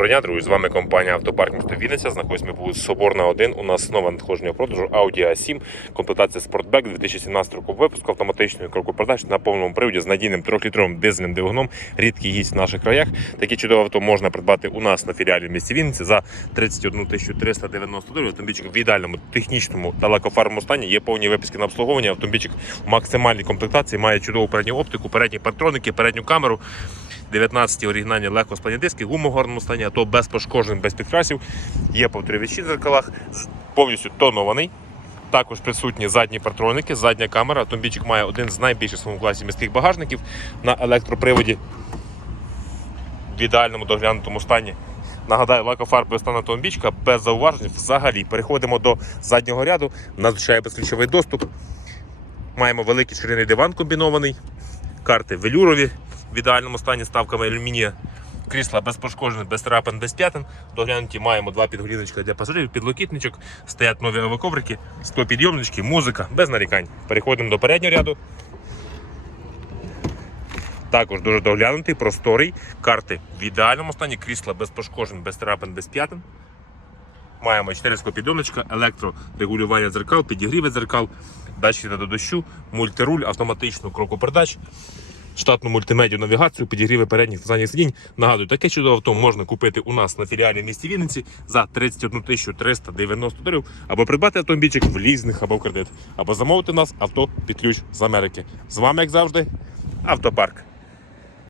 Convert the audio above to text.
Доброго дня, друзі. З вами компанія Автопарк міста Вінниця. Знаходимося ми вулиці Соборна 1. У нас знову надходження продажу Audi A7, комплектація Sportback 2017 року випуску автоматичної продаж на повному приводі з надійним 3-літровим дизельним двигуном. Рідкий гість в наших краях. Такі чудове авто можна придбати у нас на філіалі в місті Вінниці за 31 390 доларів. Автомобільчик в ідеальному технічному та лакофарбовому стані. Є повні виписки на обслуговування. Автомобільчик в максимальній комплектації має чудову передню оптику, передні патроники, передню камеру. 19 оригінальні легко складні диски, гуму в гарному стані, а то без пошкоджень, без підкрасів. Є повторювачі в зеркалах, повністю тонований. Також присутні задні патроники, задня камера. Автомобільчик має один з найбільших в своєму класі міських багажників на електроприводі в ідеальному доглянутому стані. Нагадаю, лакофарбовий стан автомобільчика без зауважень взагалі. Переходимо до заднього ряду. Надзвичайно безключовий доступ. Маємо великий ширинний диван комбінований, карти велюрові в ідеальному стані ставками алюмінія. Крісла без пошкоджень, без трапин, без п'ятин. Доглянуті маємо два підголіночка для пасажирів, підлокітничок, стоять нові овоковрики, 100 підйомнички, музика, без нарікань. Переходимо до переднього ряду. Також дуже доглянутий, просторий. Карти в ідеальному стані, крісла без пошкоджень, без трапин, без п'ятин. Маємо 4 склопідйомничка, електрорегулювання дзеркал, підігріве дзеркал, датчики до дощу, мультируль, автоматичну кроку передач, штатну мультимедію навігацію, підігріви передніх та задніх сидінь. Нагадую, таке чудове авто можна купити у нас на філіалі в місті Вінниці за 31 390 доларів, або придбати автомобільчик в лізних або в кредит, або замовити нас авто під ключ з Америки. З вами, як завжди, автопарк.